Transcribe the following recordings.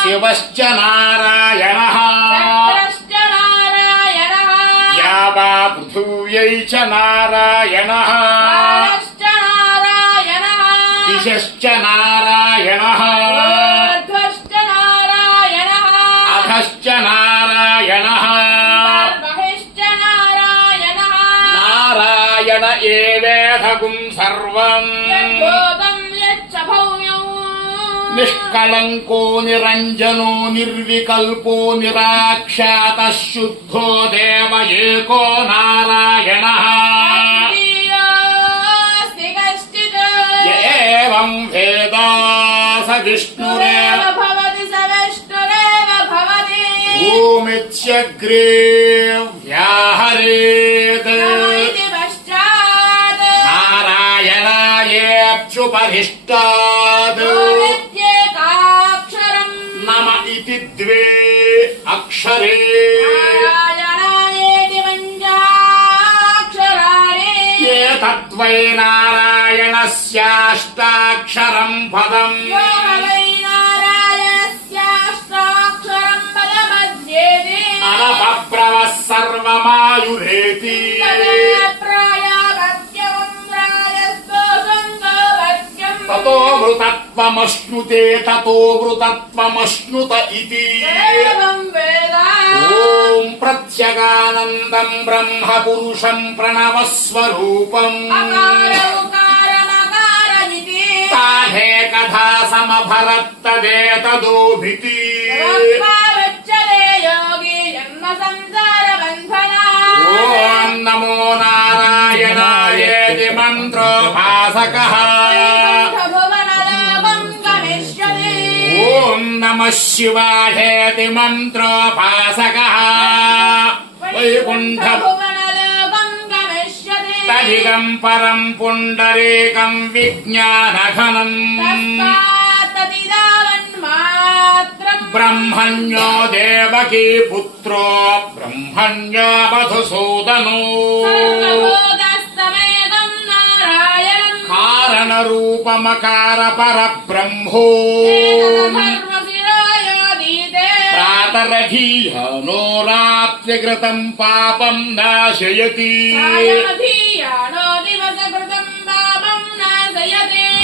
శివశ్చ నారాయణః yeah వా పృథివ్యై చ నారాయణః దిశశ్చ నారాయణః అధశ్చ నారాయణః నారాయణ ఏవేదగుం సర్వం నిష్కళంకో నిరంజనో నిర్వికల్పో నిరాఖ్యాతః శుద్ధో దేవ ఏకో నారాయణః ఏవం వేద స విష్ణురేవ భూమిత్యగ్రే వ్యాహరేత్ నారాయణాయేప్యుపరిష్టాద్ నమ ఇతి ద్వే అక్షరే ఏతద్వై నారాయణస్యాష్టాక్షరం పదం అనపప్రవః సర్వమాయురేతి తతో మృతత్వమశ్నుతే తతో మృతత్వమశ్నుత ఇతి ఓం ప్రత్యగానందం బ్రహ్మ పురుషం ప్రణవస్వరూపం తాహే కథా సమభరత్తదేతదోభితి ఓం నమో నారాయణాయేతి మంత్రోపాసకః ఓం నమః శివాయేతి మంత్రోపాసకః వైకుంఠం తదిదం పరం పుండరీకం విజ్ఞానఘనం బ్రహ్మణ్యో దేవకీ పుత్రో బ్రహ్మణ్యో మధుసూదనో కారణ రూపమకార పరబ్రహ్మో ప్రాతరధీయానో రాత్రికృతం పాపం నాశయతి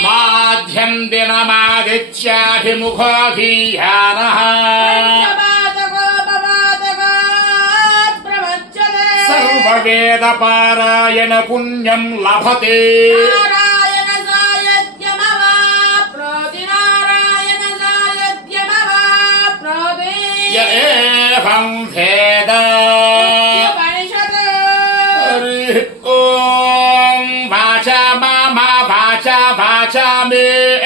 మాధ్యం దినమాదిత్యాభిముఖో ధీయానః సర్వవేద పారాయణ పుణ్యం లభతే ఏవం వేద ఓం వాచా మా వాచా వాచా మే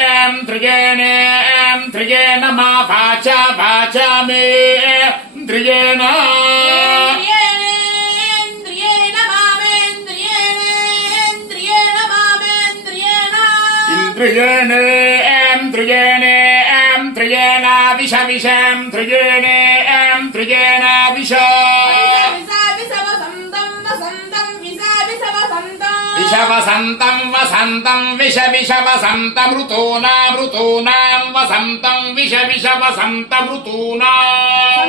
ఏం త్రియేణే ఏం త్రియేణ మా వాచా వాచా మే త్రియేణ ఇంద్రియేణే ఏం త్రియేణే ఏం త్రియేణ విష విషం త్రియేణే ఏం త్రియేణ విష విష వసంతం వసంతం విష విష వసంత మృతూనాం వసంతం విష విష వసంత మృతూనాం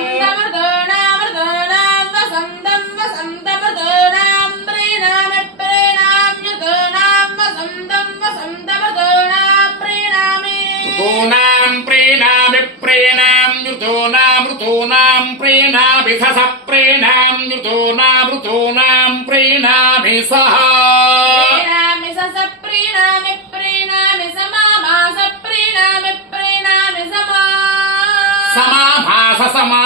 ప్రీణామి ప్రీణాం ఋతూనాం ప్రీణామి సహ ప్రీణాం ఋతూనాం ప్రీణామి సహ సమాభాస సమా